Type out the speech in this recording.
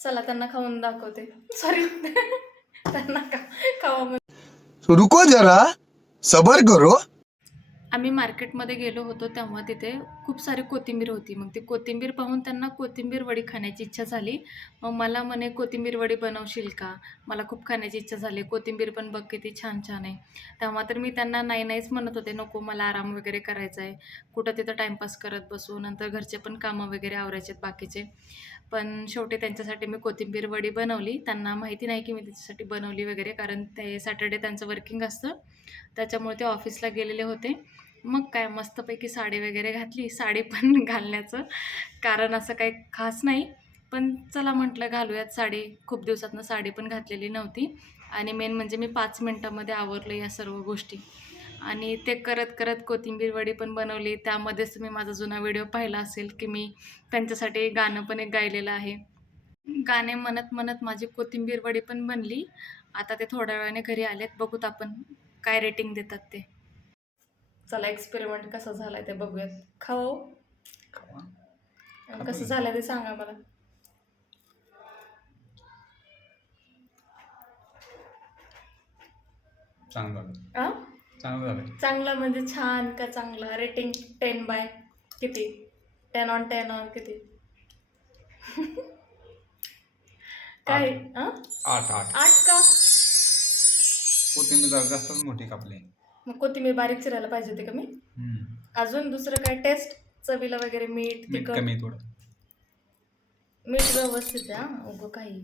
चला त्यांना खाऊन दाखवते. सॉरी त्यांना खावा. रुको जरा सबर करो. आम्ही मार्केटमध्ये गेलो होतो तेव्हा तिथे खूप सारी कोथिंबीर होती. मग ती कोथिंबीर पाहून त्यांना कोथिंबीर वडी खाण्याची इच्छा झाली. मग मला म्हणे कोथिंबीर वडी बनवशील का? मला खूप खाण्याची इच्छा झाली. कोथिंबीर पण बघ किती छान छान आहे. तेव्हा तर मी त्यांना नाही नाहीच म्हणत होते, नको मला आराम वगैरे करायचा आहे. कुठं तिथं टाईमपास करत बसू, नंतर घरचे पण कामं वगैरे आवरायचे आहेत बाकीचे. पण शेवटी त्यांच्यासाठी मी कोथिंबीर वडी बनवली. त्यांना माहिती नाही की मी त्याच्यासाठी बनवली वगैरे, कारण ते सॅटर्डे त्यांचं वर्किंग असतं, त्याच्यामुळे ते ऑफिसला गेलेले होते. मग काय मस्तपैकी साडी वगैरे घातली. साडी पण घालण्याचं कारण असं काही खास नाही, पण चला म्हटलं घालूयात साडी. खूप दिवसातनं साडी पण घातलेली नव्हती आणि मेन म्हणजे मी 5 मिनटामध्ये आवरलं या सर्व गोष्टी. आणि ते करत करत कोथिंबीर वडी पण बनवली. त्यामध्येच तुम्ही माझा जुना व्हिडिओ पाहिला असेल की मी त्यांच्यासाठी गाणं पण एक गायलेलं आहे. गाणे म्हणत म्हणत माझी कोथिंबीर वडी पण बनली. आता ते थोड्या वेळाने घरी आलेत, बघूत आपण काय रेटिंग देतात ते. चला एक्सपेरिमेंट कसा झालाय ते बघूयात. खाओ. कसं झालं ते सांगा मला. चांगला म्हणजे छान का चांगला? रेटिंग 10 बाय किती? 10 ऑन 10 ऑन किती? काय 8 8 का? कोथिंबीर जास्तच मोठी कापली. मग कोथिंबीर बारीक चिरायला पाहिजे होती का मी? अजून दुसरं काय टेस्ट चवीला वगैरे? मीठ मीठ तिखट? कमी थोडं. मीठ व्यवस्थित आहे. उगं काही